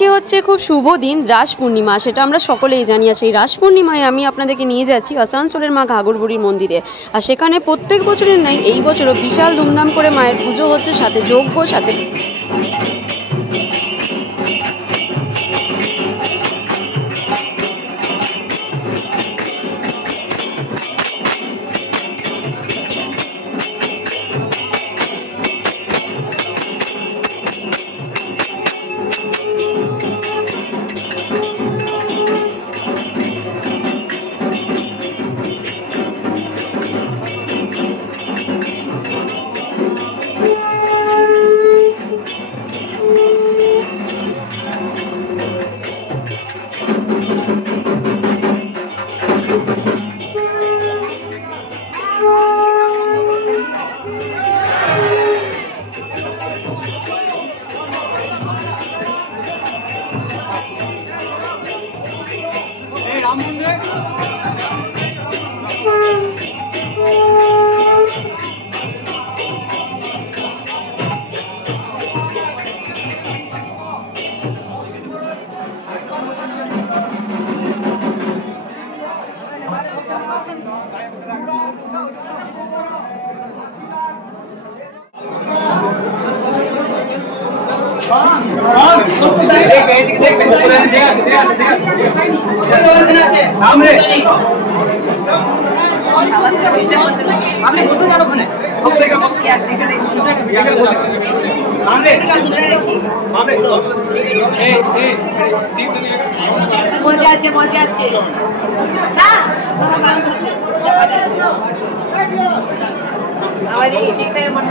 আজকে হচ্ছে খুব শুভ দিন, রাস পূর্ণিমা। সেটা আমরা সকলেই জানি। আর সেই রাস পূর্ণিমায় আমি আপনাদেরকে নিয়ে যাচ্ছি আসানসোলের মা ঘাগরবুড়ির মন্দিরে। আর সেখানে প্রত্যেক বছরের নাই এই বছরও বিশাল ধুমধাম করে মায়ের পুজো হচ্ছে, সাথে যজ্ঞ, সাথে মজা আছে না আমার এই ঠিকঠাক মনে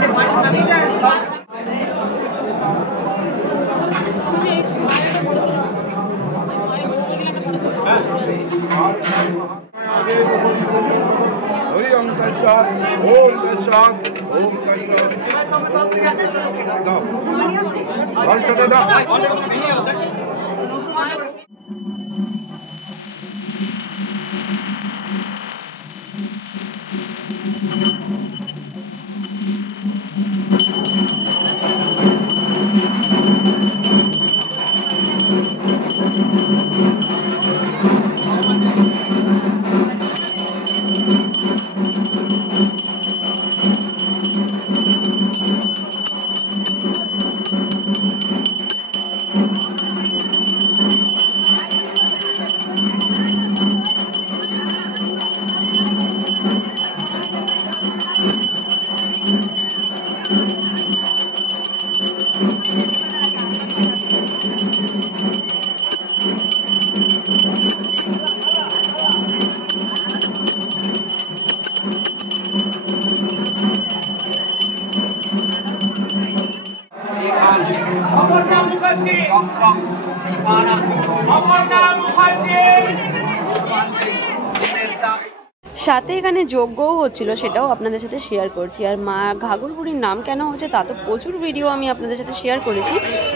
সাথে এখানে যজ্ঞও হচ্ছিল, সেটাও আপনাদের সাথে শেয়ার করছি। আর মা ঘাগরবুড়ির নাম কেন হচ্ছে তা তো প্রচুর ভিডিও আমি আপনাদের সাথে শেয়ার করেছি।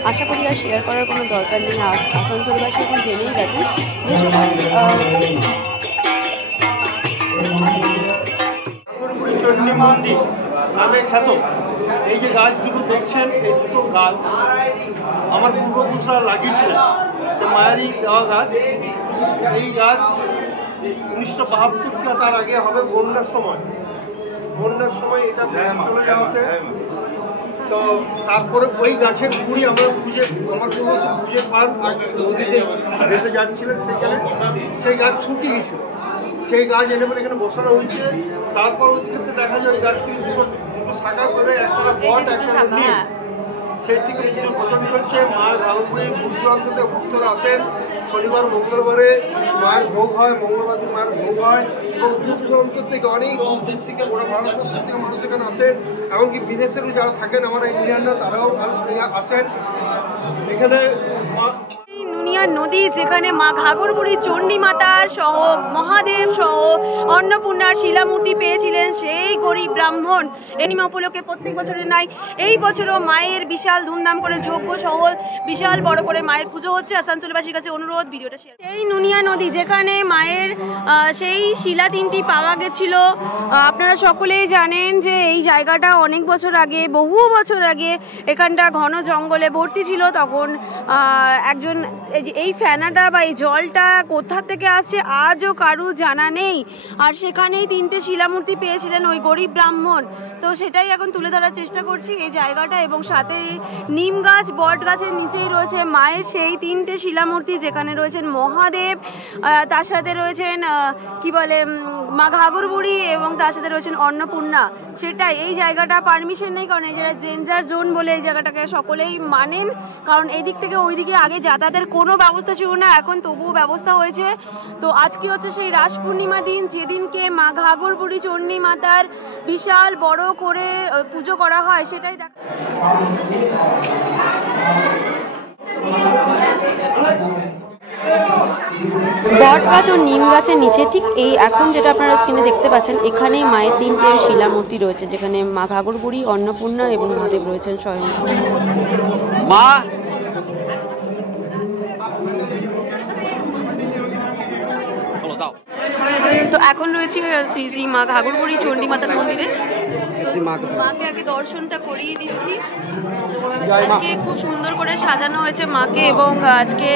আশা করি আর শেয়ার করার কোনো দরকার নেই। আসানসোলবাসী এখন জেনেই গেছেন যে ঘাগরবুড়ি চণ্ডী মন্দির নামে খ্যাত এই যে গাছ দুটো দেখছেন, এই দুটো গাছ আমার পূর্বপুরুষরা লাগিয়েছিলেন। সে মায়েরই দেওয়া গাছ। এই গাছ 1972 কি তার আগে হবে বন্যার সময় এটা চলে যাওয়াতে, তো তারপরে ওই গাছের গুঁড়ি আমরা আমার খুঁজে পান নদীতে ভেসে যাচ্ছিলেন, সেখানে সেই গাছ ছুটি গেছিল। সেই গাছ এনে বলে এখানে বসানো হয়েছে। তারপর ওই ক্ষেত্রে দেখা যায় ওই গাছ থেকে দুটো শাখা করে একটা বট একটা নিম, সেই থেকে পুজোর প্রচার চলছে। মা ঘাগরবুড়ির দূর দূরান্ত থেকে ভক্তরা আসেন। শনিবার মঙ্গলবারে মায়ের ভোগ হয়, মঙ্গলবার দিন মায়ের ভোগ হয় এবং দূর দূরান্ত থেকে অনেক দূর থেকে গোটা ভারতবর্ষ থেকে মানুষ এখানে আসেন। এমনকি বিদেশেরও যারা থাকেন, আমরা ইন্ডিয়ানরা, তারাও আসেন এখানে। নুনিয়া নদী, যেখানে মা ঘাগরবুড়ি চণ্ডী মাতা সহ মহাদেব সহ অন্নপূর্ণার শিলামূর্তি পেয়েছিলেন সেই গরিব ব্রাহ্মণ। পূর্ণিমা উপলক্ষে প্রত্যেক বছরের নাই এই বছরও মায়ের বিশাল ধুমধাম করে যজ্ঞ সহ বিশাল বড় করে মায়ের পুজো হচ্ছে। আসানসোলবাসীর কাছে অনুরোধ ভিডিওটা শেয়ার। সেই নুনিয়া নদী, যেখানে মায়ের সেই শিলা 3টি পাওয়া গেছিল। আপনারা সকলেই জানেন যে এই জায়গাটা অনেক বছর আগে, বহু বছর আগে এখানটা ঘন জঙ্গলে ভর্তি ছিল। তখন একজন এই ফেনাটা বা এই জলটা কোথা থেকে আসছে আজও কারু জানা নেই। আর সেখানেই 3টে শিলামূর্তি পেয়েছিলেন ওই গরিব ব্রাহ্মণ। তো সেটাই এখন তুলে ধরার চেষ্টা করছি এই জায়গাটা, এবং সাথে নিম গাছ, বট গাছের নিচেই রয়েছে মায়ের সেই 3টে শিলামূর্তি, যেখানে রয়েছেন মহাদেব, তার সাথে রয়েছেন কি বলে মা ঘাগরবুড়ি, এবং তার সাথে রয়েছেন অন্নপূর্ণা। সেটাই এই জায়গাটা পারমিশন নেই, কারণ এই জায়গায় ডেঞ্জার জোন বলে এই জায়গাটাকে সকলেই মানেন, কারণ এদিক থেকে ওইদিকে আগে যাতায়াতের কোনো ব্যবস্থা ছিল না, এখন তবুও ব্যবস্থা হয়েছে। তো আজকে হচ্ছে সেই রাস পূর্ণিমা দিন, যেদিনকে মা ঘাগরবুড়ি চণ্ডী মাতার বিশাল বড় করে পুজো করা হয়, সেটাই দেখা। বট গাছ ও নিম গাছের নিচে ঠিক এই এখন যেটা আপনারা স্ক্রিনে দেখতে পাচ্ছেন, এখানেই মায়ের 3টে শিলামূর্তি রয়েছে, যেখানে মা ঘাগরবুড়ি, অন্নপূর্ণা এবং মহাদেব রয়েছেন স্বয়ং মা। তো এখন রয়েছে শ্রী শ্রী মা ঘাগরবুড়ি চণ্ডী মাতার মন্দিরে। মাকে আগে দর্শনটা করিয়ে দিচ্ছি। আজকে খুব সুন্দর করে সাজানো হয়েছে মাকে, এবং আজকে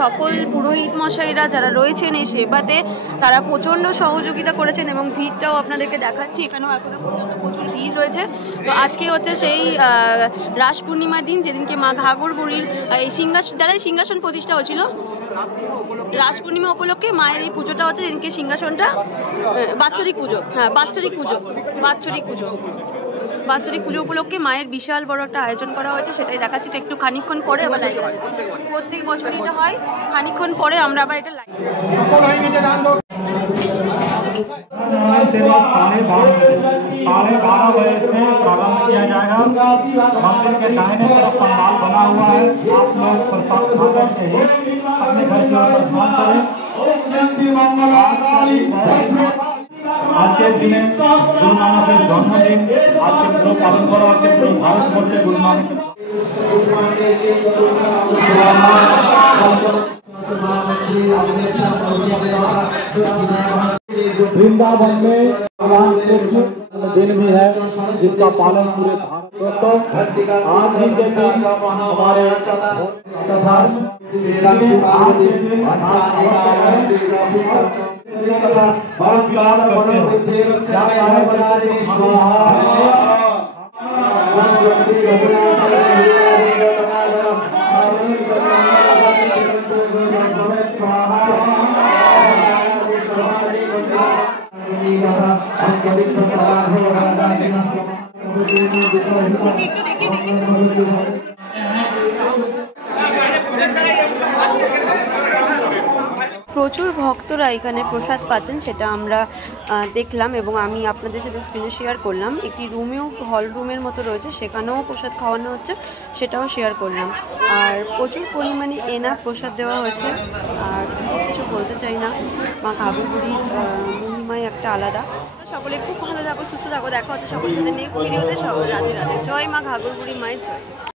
সকল পুরোহিত মশাইরা যারা রয়েছেন এই সেবাতে তারা প্রচণ্ড সহযোগিতা করেছেন, এবং ভিড়টাও আপনাদেরকে দেখাচ্ছি। এখানেও এখনো পর্যন্ত প্রচুর ভিড় রয়েছে। তো আজকে হচ্ছে সেই রাস পূর্ণিমার দিন, যেদিনকে মা ঘাগরবুড়ির এই সিংহাসন প্রতিষ্ঠা হয়েছিল। রাস পূর্ণিমা উপলক্ষে মায়ের এই পুজোটা হচ্ছে, যেদিনকে সিংহাসনটা বাৎসরিক পুজো, হ্যাঁ বাৎসরিক পুজো উপলক্ষে মায়ের বিশাল বড় একটা আয়োজন করা হয়েছে, সেটাই দেখাচ্ছি। তো একটু খানিকক্ষণ পরে আবার লাইভ, প্রত্যেক বছরই এটা হয়, খানিকক্ষণ পরে আমরা আবার এটা লাইভ। सेवा 12:30 बजे से प्रारंभ किया जाएगा। मंदिर के दाहिने तरफ पंडाल बना हुआ है, आप लोग प्रसाद खा करके ही अपने घर की ओर प्रस्थान करें। आज के दिन गुरु नानकेर जन्मदिन, आज के पुरो पालन करा হচ্ছে পুরো ভারতবর্ষে गुरु नानक। वृंदावन में भगवान कृष्ण दिन भी है, जिसका पालन पूरे भारत। दोस्तों आज ही के दिन हमारे প্রচুর ভক্তরা এখানে প্রসাদ পাচ্ছেন, সেটা আমরা দেখলাম, এবং আমি আপনাদের সাথে স্ক্রিনে শেয়ার করলাম। একটি রুমেও, হল রুমের মতো রয়েছে, সেখানেও প্রসাদ খাওয়ানো হচ্ছে, সেটাও শেয়ার করলাম। আর প্রচুর পরিমাণে এনাফ প্রসাদ দেওয়া হয়েছে। আর কিছু বলতে চাই না, মা ঘাগরবুড়ির মহিমাই একটা আলাদা। সকলে খুব ভালো থাকো, সুস্থ থাকো, দেখা হচ্ছে সকলের সাথে নেক্সট ভিডিওতে। রাধে রাধে, জয় মা ঘাগরবুড়ি মায়ের জয়।